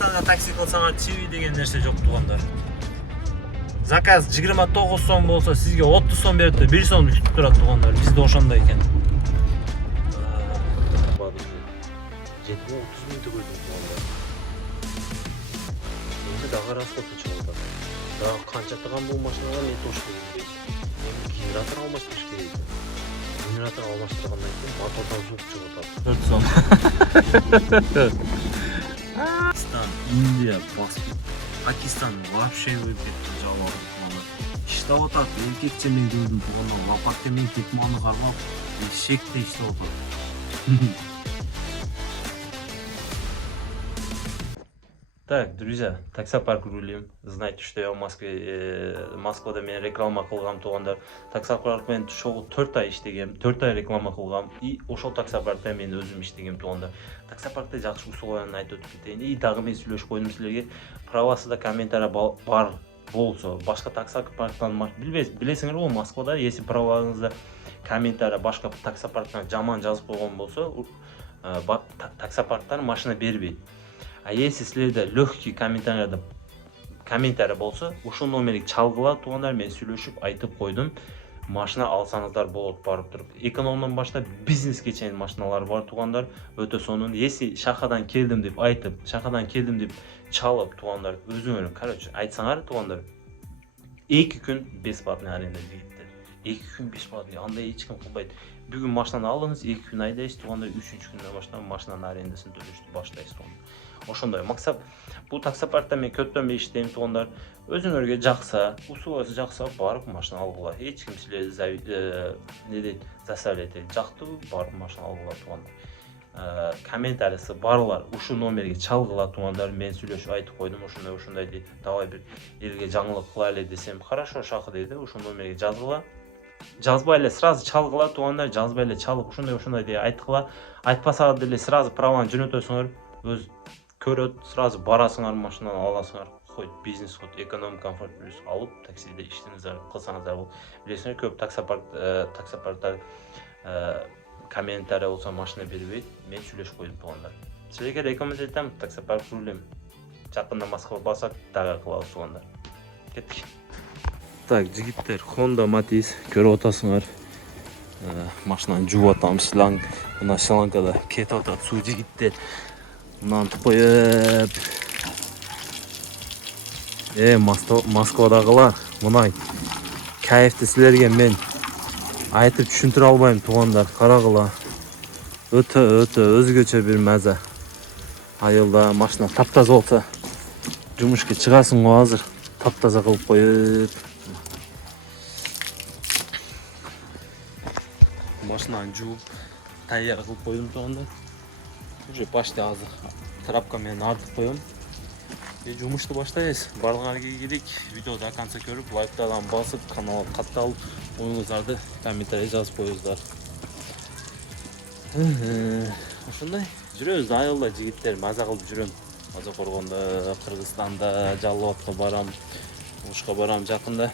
Кыргызстанга такси кылсаңар чиби деген нерсе жок туугандар. Заказ 29 сом болсо, сизге 30 сом берет, 1 сом түтүп турат туугандар. Бизде ошондой экен. 30 миңди көрдүм туугандар. Эми дагы расходу чыгып атат. Дагы канча таган бул машиналар мен тош керек. Генератор алмаштырыш керек. Генератор алмаштыргандан кийин мотордон звук чыгып атат. 4 сом. Пакистан, Индия, Пакистан вообще өтүп кетти жабылып тугандар. Иштеп атат, эркекче мен көрдүм тугандар. Лапатта мен текманы кармап, эшекте иштеп атат. Так, друзья, таксопарк рулим. Знаете, что я в Москве, Москвада мен реклама кылгам туугандар. Таксопарк мен чогуу 4 ай иштегем, 4 ай реклама кылгам. И ошол таксопаркта мен өзүм иштегем туугандар. Таксопаркта жакшы услугаларын айтып өтүп кетейин. И дагы мен сүйлөшүп койдум силерге. Правасында комментарий бар болсо, башка таксопарктан билесиңер го, Москвада если праваңызда комментарий башка таксопарктан жаман жазып койгон болсо, таксопарктар машина бербейт. А если силерде легкий комментарий болсо, ушул номерге чалгыла туугандар, мен сүйлөшүп айтып койдум. Машина алсаңыздар болот барып туруп. Экономдон баштап бизнеске чейин машиналар бар туугандар. Өтө сонун. Если шахадан келдим деп айтып, шахадан келдим деп чалып туугандар, өзүңөр, короче, айтсаңар туугандар, 2 күн бесплатный аренда жигиттер. 2 күн бесплатный, андай эч ким кылбайт. Бүгүн машинаны алыңыз, 2 күн айдайсыз туугандар, 3-күндөн баштап машинанын арендасын төлөштү баштайсыз туугандар. Ошондой максат. Бул таксопаркта мен көптөн бери иштейм туугандар. Өзүңөргө жакса, услугасы жакса барып машина алгыла. Эч ким силерди заставлять этет. Жактуу барып машина алгыла туугандар. Комментарийси барлар ушул номерге чалгыла туугандар, мен сүйлөшүп айтып койдум, ошондой дейт. Давай бир элге жаңылык кылайлы десем, хорошо шахы дейди, ушул номерге жазгыла. Жазбай эле сразу чалгыла туугандар, жазбай эле чалып ошондой деп айткыла. Айтпаса деле сразу праваны жөнөтөсүңөр, өз көрөт, сразу барасыңар, машинаны аласыңар. Хойт бизнес, хойт эконом, комфорт плюс алып таксиде иштеңиздер, кылсаңыздар болот. Билесиңер, көп таксопарктар комментарий болсо машина бербейт. Мен сүйлөшүп койдум туугандар. Силерге рекомендация этем, таксопарк рулим. Жакында Москва басат, дагы кылабыз туугандар. Кеттик. Так, жигиттер, Honda Matiz көрүп атасыңар. Машинаны жууп атам, шланг. Мына шлангада кетип атат суу жигиттер. Мынантып коюп. Москвадагылар, мынай кайфты силерге мен айтып түшүндүрө албайм туугандар, карагыла. Өтө өзгөчө бир маза. Айылда машина таптаза болсо, жумушка чыгасың го азыр, таптаза кылып коюп. Машинаны жууп, таяр кылып койдум туугандар. Уже почти азыр трапка менен артып коем. Жумушту баштайбыз. Барлыгыңарга ийгилик. Видео до конца көрүп, лайктардан басып, каналга катталып, оюңуздарды комментарий жазып коюңуздар. Ошондой жүрөбүз айылда жигиттер, маза кылып жүрөм. Маза коргондо, Кыргызстанда, Жалал Абадка барам, Ошко барам жакында.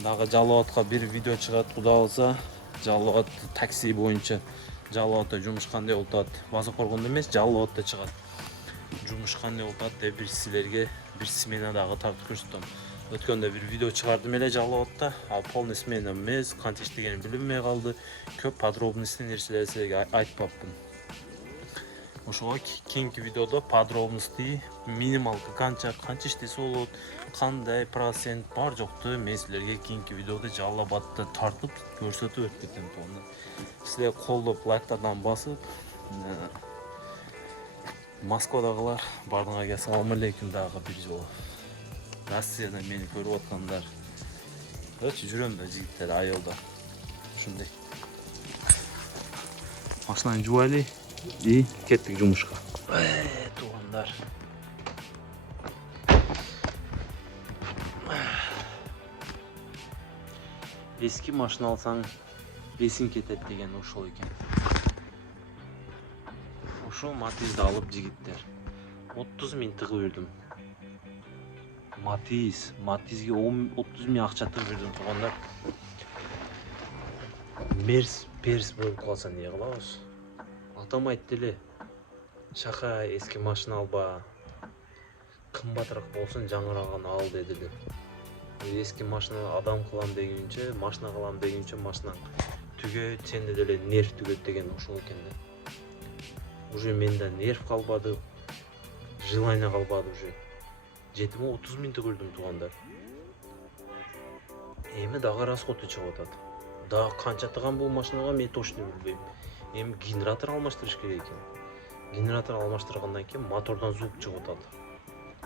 Дагы Жалал Абадка бир видео чыгат, Кудай калса. Жалал Абад такси боюнча. Жалал Абадта жумуш кандай болуп атат? База коргондо эмес, Жалал Абадта чыгат. Жумуш кандай болуп атат деп бир силерге бир смена дагы тартып көрсөтөм. Өткөндө бир видео чыгардым эле Жалал Абадта, а полный смена эмес, канча иштегенин билинбей калды. Көп подробностей нерселерди силерге айтпаппын. Ошого кийинки видеодо подробностей, минималка канча иштесе болот, кандай процент бар жокту мен силерге кийинки видеодо Жалал Абадты тартып көрсөтүп өтүп кетем туугандар. Силер колдоп лайктардан басып, Москвадагылар бардыңарга салам алейкум дагы бир жолу. Россиядан мени көрүп аткандар. Өчү жүрөм да жигиттер айылда. Ушундай. Машинаны жуайлы и кеттик жумушка. Туугандар. Эски машина алсаң эсиң кетет деген ошол экен. Ошол Матизди алып жигиттер 30 миң тыгып бердим. Матизге 30 миң акча тыгып бердим туугандар. Берс болуп калса эмне кылабыз? Атам айтты эле, шаха эски машина алба, кымбатыраак болсун, жаңырагын ал дедилер. Эски машина адам кылам дегенче, машина кылам дегенче машинаң түгөйт, сенде деле нерв түгөйт деген ошол экен да. Уже менде нерв калбады, желание калбады уже. 7-30 миң төгүлдүм туугандар. Эми дагы расходу чыгып атат. Дагы канча тыган бул машинага мен точно билбейм. Эми генератор алмаштырыш керек экен. Генератор алмаштыргандан кийин мотордон звук чыгып атат.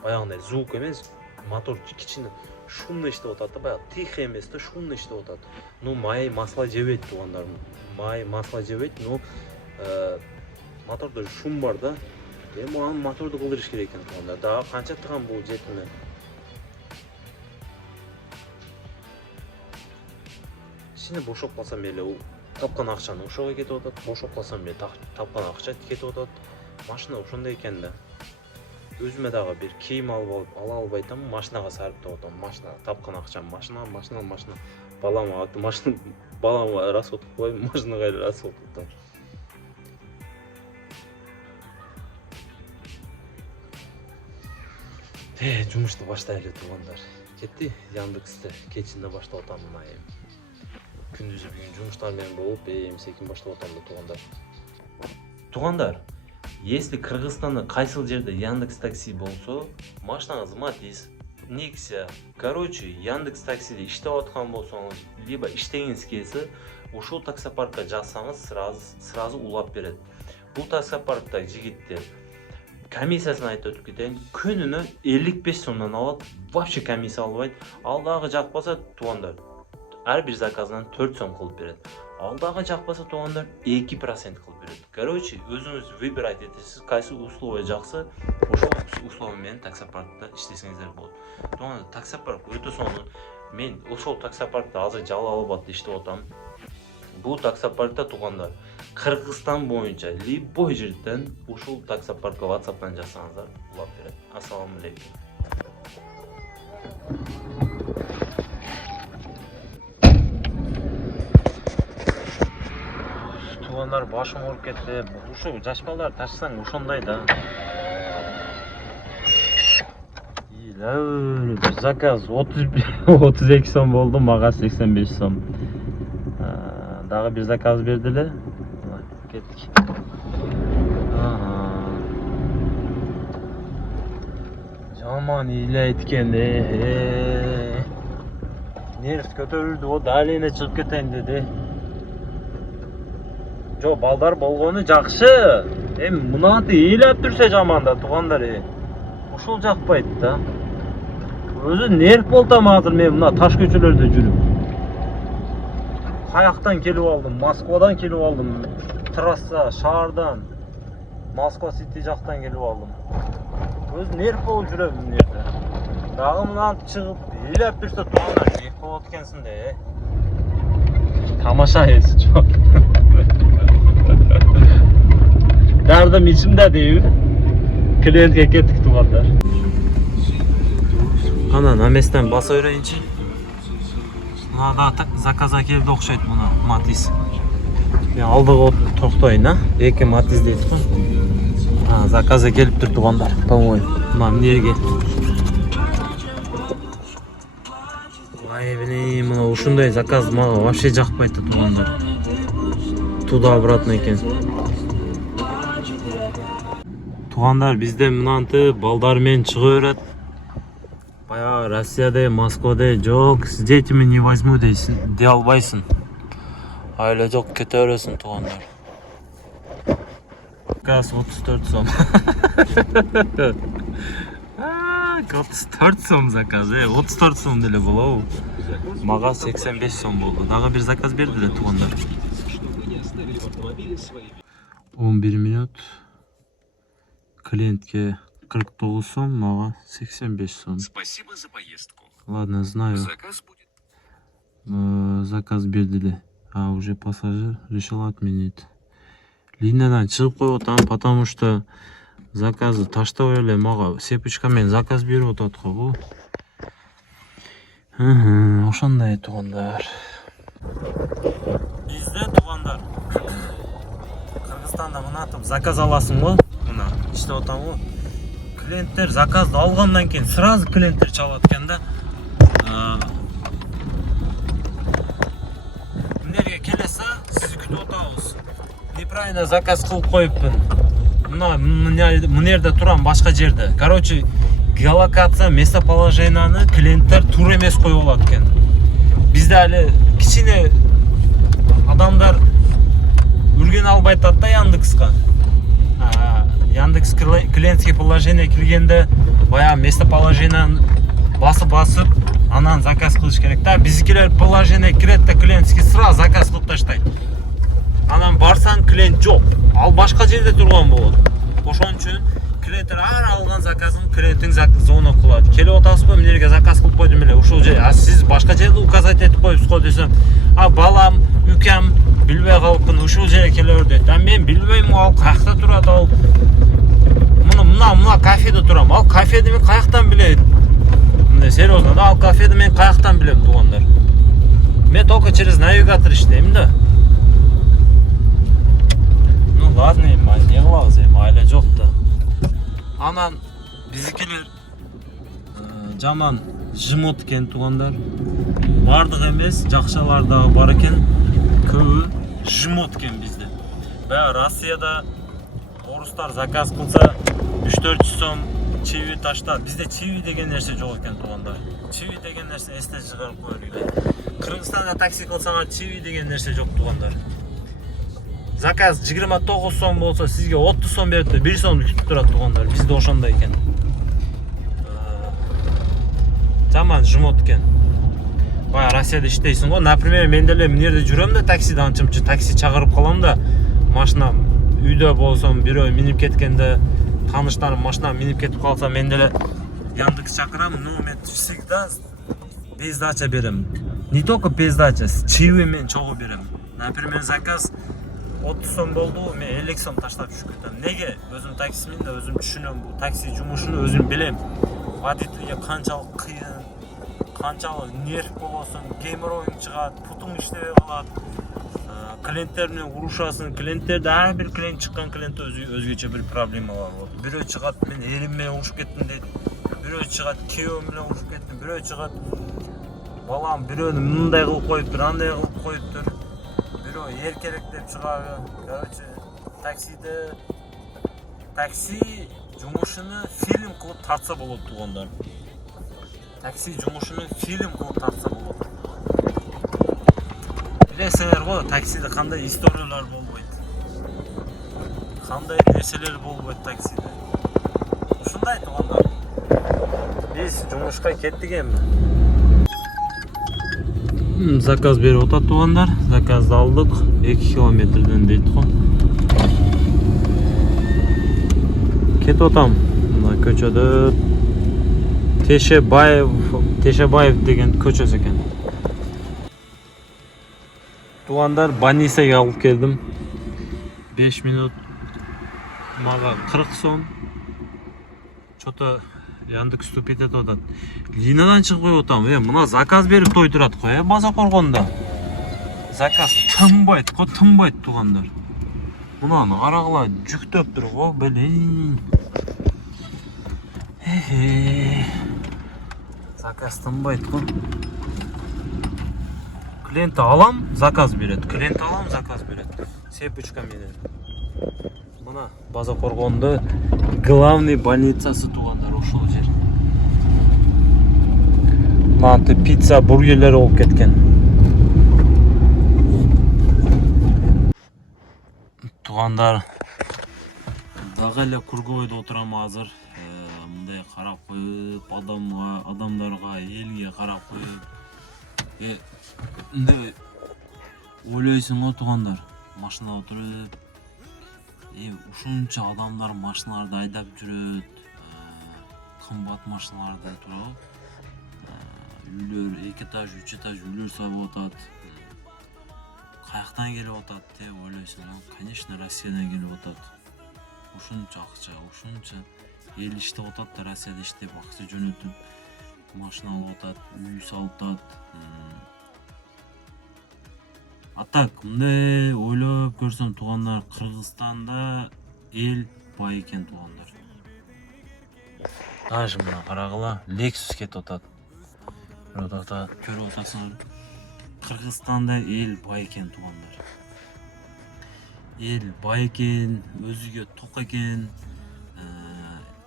Баягындай звук эмес, мотор кичине шумно иштеп атат да, баягы тихо эмес да, шумно иштеп атат. Ну, май масло жебейт туугандар. Май масло жебейт, но мотордо шум бар да. Эми аны моторду кылдырыш керек экен туугандар. Дагы канча тыган бул жетиме. Сине бошоп калсам эле тапкан акчаны ошого кетип атат, бошоп калсам эле тапкан акча кетип атат. Машина ошондой экен да. Өзүмө дагы бир кийим ала албай атам, машинага сарптап атам. Машина тапкан акчам машина. Балама расход кылбайм, машинага эле расход кылам. Жумушту баштайлы туугандар. Кетти Яндексте кечинде баштап атам мына эми. Күндүзү бүгүн жумуштар менен болуп, секин баштап атам да туугандар. Туугандар, если Кыргызстанда кайсыл жерде Яндекс такси болсо, машинаңыз Матис, Nexia, короче, Яндекс таксиде иштеп аткан болсоңуз, либо иштегиңиз келсе, ошол таксопаркка жазсаңыз сразу улап берет. Бул таксопаркта жигиттер комиссиясын айтып өтүп кетейин, күнүнө 55 сомдон алат, вообще комиссия албайт. Ал дагы жакпаса туугандар, ар бир заказдан 4 сом кылып берет. Ал дагы жакпаса туугандар 2% кылып берет. Короче, өзүңүз выбирать этесиз, кайсы условия жаксы, ошол условия менен таксопаркта иштесеңиздер болот. Туугандар, таксопарк өтө сонун. Мен ошол таксопаркта азыр Жалал Абадта иштеп атам. Бул таксопаркта туугандар, Кыргызстан боюнча любой жерден ушул таксопаркка WhatsApp'тан жазсаңыздар улап берет. Ассаламу алейкум. Туугандар, башым ооруп кетти. Ушул жаш балдар ташсаң ошондой да. Заказ 32 сом болду, мага 85 сом. Дагы бир заказ бердиле. Кеттик. Жаман ыйлайт экен. Нерв көтөрүлдү, о дали эле чыгып кетейин деди. Жо, балдар болгону жакшы. Эми мынаты ыйлап турса жаман да туугандар. Ушул жакпайт да. Өзү нерв болтам азыр мен мына таш көчөлөрдө жүрүп. Каяктан келип алдым, Москвадан келип алдым. Трасса, шаардан, Москва Сити жактан келип алдым. Өзү нерв болуп жүрөм мына жерде. Дагы мындан чыгып ыйлап турса туугандар, нерв болот экенсиң да. Тамаша эс жок. Дардым ичимде дейби. Клиентке кеттик туугандар. Ана наместен баса берейинчи. Мына так заказга келди окшойт мына Матис. Мен алдыга токтойн, эки Матис дейт го. Заказга келиптир туугандар, по-моему. Мына жерге. Ай, блин, мына ушундай заказ мага вообще жакпайт да туугандар. Туда-обратно экен. Туугандар, бизде мынанты балдар менен чыга берет. Баягы Россияда, Москвада жок, с детьми не возьму дейсиң, дей албайсың. Айла жок, кете бересиң туугандар. Заказ 34 сом. 34 сом заказ, 34 сом деле болобу. Мага 85 сом болду. Дагы бир заказ бердиле туугандар. 11 минут. Клиентке 49 сом, мага 85 сом. Спасибо за поездку. Ладно, знаю. Заказ будет. Заказ бердиле. А уже пассажир решил отменить. Линиядан чыгып коюп атам, потому что заказды таштабай эле мага сепочка менен заказ берип атат го. Ошондой туугандар. Бизде туугандар. Кыргызстанда мынатып заказ аласың го. Мына иштеп атам го. клиенттер заказды алгандан кейін сразу клиенттер чалат экен да. Мынерге келесе сизди күтүп атабыз. Неправильно заказ кылып коюпмун. Мына жерде турам башка жерде. Короче, геолокация местоположенияны клиенттер туура эмес коюп алат экен. Бизде али кичине адамдар үрген албай атат да Яндекска. Яндекс клиентский положение киргенде баягы местоположенияны басып анан заказ кылыш керек да. Биздикилер положение кирет да клиентский сразу заказ кылып таштайт. Анан барсаң клиент жок. Ал башка жерде турган болот. Ошон үчүн клиенттер ар алган заказын клиенттин зона кылат. Келип атасызбы, мына жерге заказ кылып койдум эле. Ушул жер, сиз башка жерде указать этип коюпсуз го десем, балам, үкем билбей калыпмын, ушул жерге келе бер дейт. Мен билбейм, ал каякта турат, ал мына кафеде турам. Ал кафеди мен каяктан билет? Мындай серьезно, ал кафеди мен каяктан билем, туугандар? Мен только через навигатор иштейм да. Ну ладно, не кылабыз, айла жок да. Анан биздикилер жаман жымот экен, туугандар. Бардык эмес, жакшылар дагы бар экен. Көбү жымот экен бизде. Баягы Россияда орустар заказ кылса 3-400 сом чиви таштат. Бизде чиви деген нерсе жок экен, туугандар. Чиви деген нерсе эстен чыгарып коелу. Кыргызстанда такси кылсаңар чиви деген нерсе жок, туугандар. Заказ 29 сом болса, сизге 30 сом берет да 1 сом күтүп турат, туугандар. Бизде ошондой экен. Жаман жымот экен. Бая Россияда иштейсиң го. Например, мен деле мына жерде жүрөм да, таксиде анчымчы такси чыгарып калам да, машинам үйдө болсом, бирөө минип кеткенде, тааныштарым машинам минип кетип калса, мен деле Яндекс чакырам, мен всегда без дача берем. Не только без дача, с чиви мен чогуу берем. Например, заказ 30 сом болду, мен 50 сом таштап түшүп кетем. Неге? Өзүм таксимин да, өзүм түшүнөм, бул такси жумушун өзүм билем. Водительге канчалык кыйын, канчалык нерв болосуң, геморроюң чыгат, путуң иштебей калат. Клиенттер менен урушасың, клиенттерде ар бир клиент чыккан клиентте өзгөчө бир проблемалар болот. Бирөө чыгат, мен эрим менен урушуп кеттим дейт. Бирөө чыгат, күйөөм менен урушуп кеттим. Бирөө чыгат, балам бирөөнү мындай кылып коюптур, андай кылып коюптур. Бирөө эркелек деп чыгабы. Короче, такси жумушуну фильм кылып тартса болот, туугандар. Такси жумушуну фильм кылып тартса болот. Билесиңер го, таксиде кандай историялар болбойт. Кандай нерселер болбойт таксиде. Ушундай, туугандар. Биз жумушка кеттик эми. Заказ берип атат, туугандар. Заказды алдык. 2 километрден дейт го. Кетип атам. Мына көчөдө Тешебаев деген көчөсү экен. Туугандар, больницага алып келдим. 5 минут мага 40 сом. Чото Яндекс ступит этип атат. Линадан чыгып коюп атам. Мына заказ берип тойдурат го, база коргондо. Заказ тынбайт го, туугандар. Мунаны карагыла, жүктөптүр го, блин. Заказ тынбайт го. Клиент алам, заказ берет. Клиент алам, заказ берет. Сепучка менен. Мына база коргондо главный больницасы, туугандар, ошол жер. Манты пицца, бургерлер болуп кеткен. Туугандар, дагы эле курговойдо отурам азыр. Мындай карап коюп, адамдарга, элге карап коюп. Мындай ойлойсуң го, туугандар, машинада отуруп, ушунча адамдар машиналарды айдап жүрөт, кымбат машиналарда туруп, үйлөр 2 этаж, 3 этаж үйлөр салып атат. Каяктан келип атат деп ойлойсуң го, конечно, Россиядан келип атат. Ушунча акча, ушунча эл иштеп атат да, Россияда иштеп акча жөнөтүп, машина алып атат, үй салып атат. Атак, мындай ойлоп көрсөм, туугандар, Кыргызстанда эл бай экен, туугандар. Даже мына карагыла Lexus кетип атат. Родокта көрүп атасыңар. Кыргызстанда эл бай экен туугандар. Эл бай экен, өзүгө ток экен.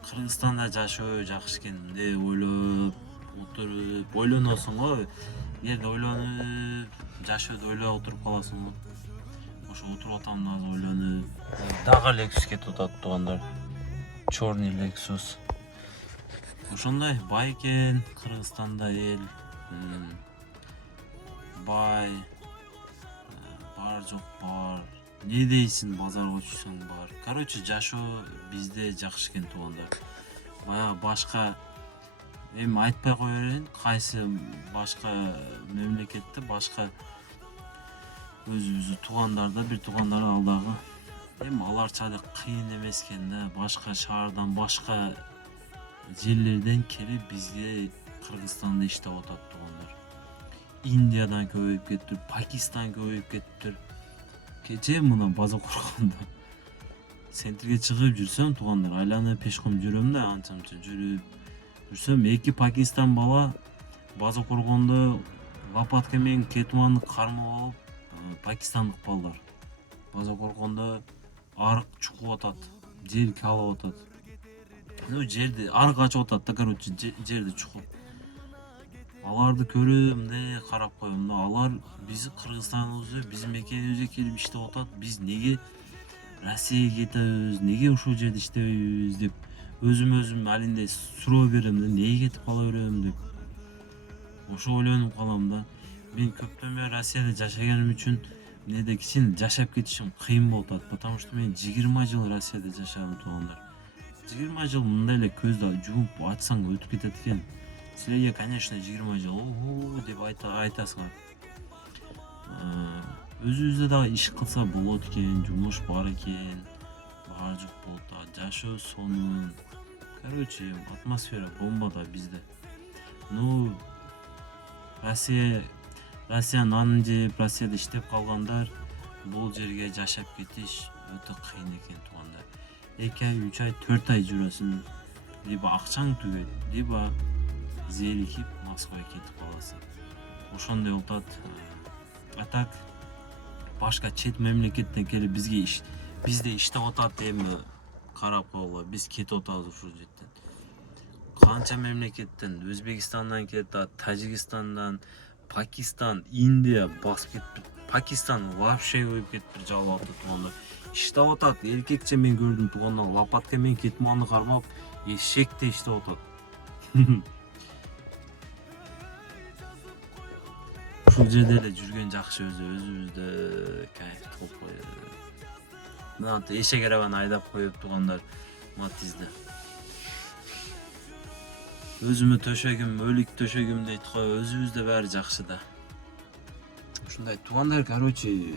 Кыргызстанда жашоо жакшы экен деп ойлоп отуруп ойлоносуң го. Эгерде ойлонуп, жашоодо ойлоп отуруп каласың го. Ошо отуруп атам да азыр ойлонуп. Дагы Lexus кетип атат туугандар. Черный Lexus. Ошондой бай экен Кыргызстанда эл. Бай. Бар жок бар. Не дейсиң, базарга түшсөң бар. Короче, жашоо бизде жакшы экен туугандар. Баягы башка эми айтпай кое берейин, кайсы башка мемлекетте башка өзүбүздүн туугандарда бир туугандар алдагы эми аларчалык кыйын эмес экен да. Башка шаардан, башка жерлерден келип бизге Кыргызстанда иштеп атат туугандар. Индиядан көбөйүп кетиптир, Пакистан көбөйүп кетиптир. Кече мына Базакоркондо центрге чыгып жүрсөм туугандар, айланып пешком жүрөм да, анча-мынча жүрүп жүрсөм, эки Пакистан бала Базакоркондо лопатка менен кетманды кармап алып, пакистандык балдар Базакоркондо арык чукуп атат, жер калып атат. Ну, жерди арык ачып атат да, короче, жерди чукуп. Аларды көрөм, не карап коем да, алар биздин Кыргызстаныбызда, биздин мекенибизге келип иштеп атат. Биз неге Россияга кетебиз, неге ушул жерде иштебейбиз деп өзүм алинде суроо берем да, неге кетип кала берем деп. Ошо ойлонуп калам да. Мен көптөн бери Россияда жашаганым үчүн неде кичине жашап кетишим кыйын болуп атат, потому что мен 20 жыл Россияда жашадым туугандар. 20 жыл мындай эле көздү жумуп ачсаң өтүп кетет экен. Силерге, конечно, 20 жыл ого деп айтасыңар. Өзүбүздө дагы иш кылса болот экен, жумуш бар экен, баары жок болот да, жашоо сонун. Короче, атмосфера бомба да бизде. Ну, Россиянын нанын жеп, Россияда иштеп калгандар бул жерге жашап кетиш өтө кыйын экен туугандар. 2 ай, 3 ай, 4 ай жүрөсүң, либо акчаң түгөйт, либо зерикип Москвага кетип каласың. Ошондой болуп атат. А так башка чет мемлекеттен келип бизде иштеп атат, эми карап койгула, биз кетип атабыз ушул жерден. Канча мемлекеттен, Өзбекстандан келип атат, Тажикстандан, Пакистан, Индия басып кетип. Пакистан вообще көбөйүп кетиптир, жалап атат туугандар. Иштеп атат, эркекче мен көрдүм туугандар, лопатка менен кетманды кармап, эшекте иштеп атат. Ушул жерде эле жүргөн жакшы, өзүбүздө кайф кылып коелу. Мына эшек арабаны айдап коюп туугандар, Матизде. Өзүмө төшөгүм, өлүк төшөгүм дейт го, өзүбүздө баары жакшы да. Ушундай туугандар, короче,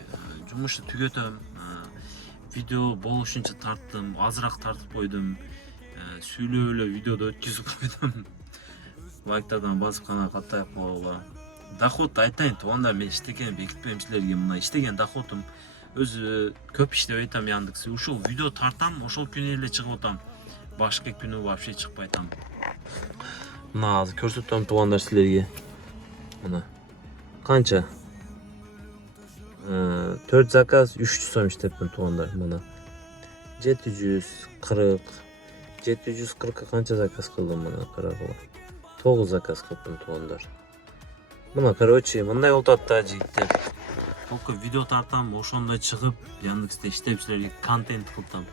жумушты түгөтөм. Видео болушунча тарттым, азыраак тартып койдум. Сүйлөп эле видеоду өткүзүп койдум. Лайктардан басып кана каттайып койгула. Доход айтайын туугандар, мен иштеген бекитпейм силерге, мына иштеген доходум өзү көп иштебей атам Яндекс. Ушул видео тартам, ошол күнү эле чыгып атам. Башка күнү вообще чыкпай атам. Мына азыр көрсөтөм туугандар силерге. Мына канча? 4 заказ 300 сом иштептим туугандар. Мына 740 канча заказ кылдым, мына карагыла. 9 заказ кылдым туугандар. Мына, короче, мындай болуп атат да, жигиттер. Только видео тартам, ошондой чыгып, Яндексте иштеп силерге контент кылтам.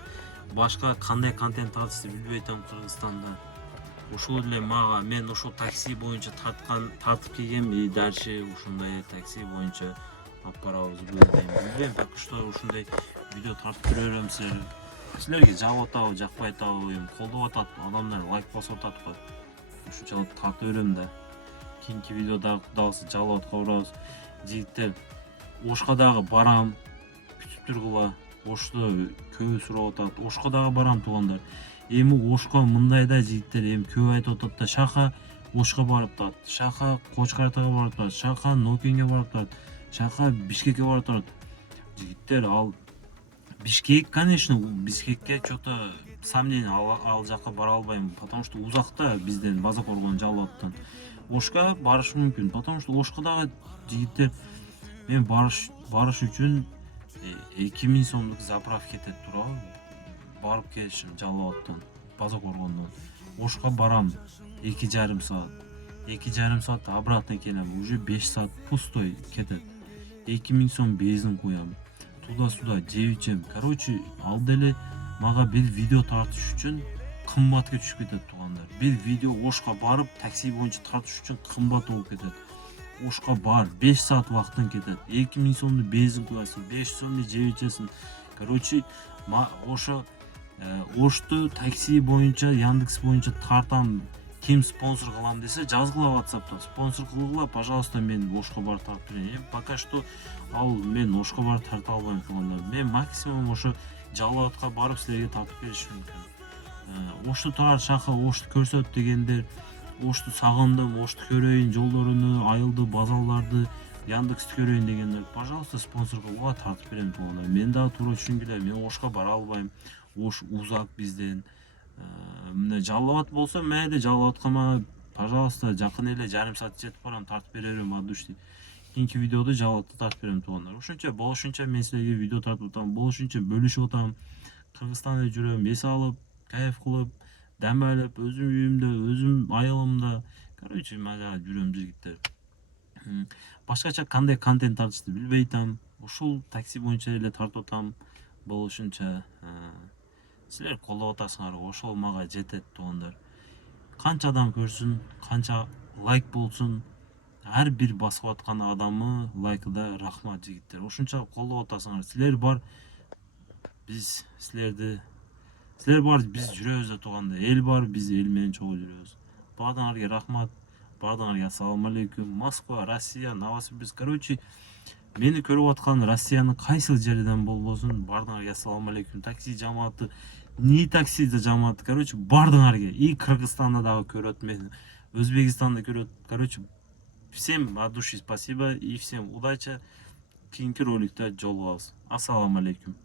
Башка кандай контент тартышты билбей атам Кыргызстанда. Ушул эле мага мен ошол такси боюнча тартып келгем, и дальше ушундай такси боюнча алып барабыз билбейм, так что ушундай видео тартып берем силерге жагып атабы, жакпай атабы, эми колдоп атат, адамдар лайк басып атат го. Ушунчалык тартып берем да. Кийинки видеода кудасы жалап аткабыз. Жигиттер, Ошко дагы барам, күтүп тургула. Ошто көбү сурап атат. Ошко дагы барам туугандар. Эми Ошко мындай да жигиттер, эми көбү айтып атат да, Шаха Ошко барып атат, Шаха Кочкартага барып атат, Шаха Нокенге барып атат, Шаха Бишкекке барып атат. Жигиттер, ал Бишкек, конечно, Бишкекке что-то сомнение ал жака бара албайм, потому что узакта бизден База Коргон, Жалал Абадтан. Ошка барыш мүмкүн, потому что Ошка дагы жигиттер мен барыш үчүн 2000 сомдук заправка кетет туурабы. Барып келишим Жалал Абадтан, База Коргондон. Ошка барам 2,5 саат. 2,5 саат обратно келем, уже 5 саат пустой кетет. 2000 сом бензин коям. Туда-сюда жеп ичем. Короче, ал деле мага бир видео тартыш үчүн кымбатка түшүп кетет туугандар. Бир видео Ошка барып такси боюнча тартыш үчүн кымбат болуп кетет. Ошка бар 5 саат вакытың кетет. 2000 сомду бензин кыласың, 500 сомду жеп ичесиң. Короче, ошо Ошту такси боюнча, Яндекс боюнча тартам, ким спонсор кылам десе, жазгыла WhatsApp'та. Спонсор кылгыла, пожалуйста, мен Ошко барып тартып берейин. Пока что ал мен Ошко барып тарта албайм туугандар. Мен максимум ошо Жалал Абадка барып силерге тартып беришим мүмкүн. Ошту турар шаха, Ошту көрсөт дегендер, Ошту сагындым, Ошту көрөйүн, жолдоруну, айылды, базаларды, Яндексти көрөйүн дегендер, пожалуйста, спонсор кылууга тартып берем туугандар. Мен дагы туура түшүнгүлө, мен Ошко бара албайм. Ош узак бизден. Мына Жалал Абад болсо, мээде Жалал Абадка мага, пожалуйста, жакын эле жарым саат жетип барам, тартып бере берем от души. Кийинки видеодо Жалал Абадты тартып берем туугандар. Ошончо болушунча мен силерге видео тартып атам, болушунча бөлүшүп атам. Кыргызстанда жүрөм, эс алып, кайф кылып, дам алып, өзүм үйүмдө, өзүм айылымда. Короче, мага жүрөм жигиттер. Башкача кандай контент тартышты билбей атам. Ушул такси боюнча эле тартып атам. Болушунча силер колдоп атасыңар, ошол мага жетет туугандар. Канча адам көрсүн, канча лайк болсун, ар бир басып аткан адамы лайкыда рахмат жигиттер. Ошонча колдоп атасыңар. Силер бар, биз жүрөбүз да тууганда. Эл бар, биз эл менен чогуу жүрөбүз. Баардыгыңарга рахмат. Баардыгыңарга ассалам алейкум. Москва, Россия, Новосибирск. Короче, мени көрүп аткан Россиянын кайсыл жеринен болбосун, баардыгыңарга ассалам алейкум. Такси жамааты, не такси жамааты, короче, баардыгыңарга. И Кыргызстанда дагы көрөт мени, Өзбекстанда көрөт. Короче, всем от души спасибо и всем удачи. Кийинки роликте жолугабыз. Ассаламу алейкум.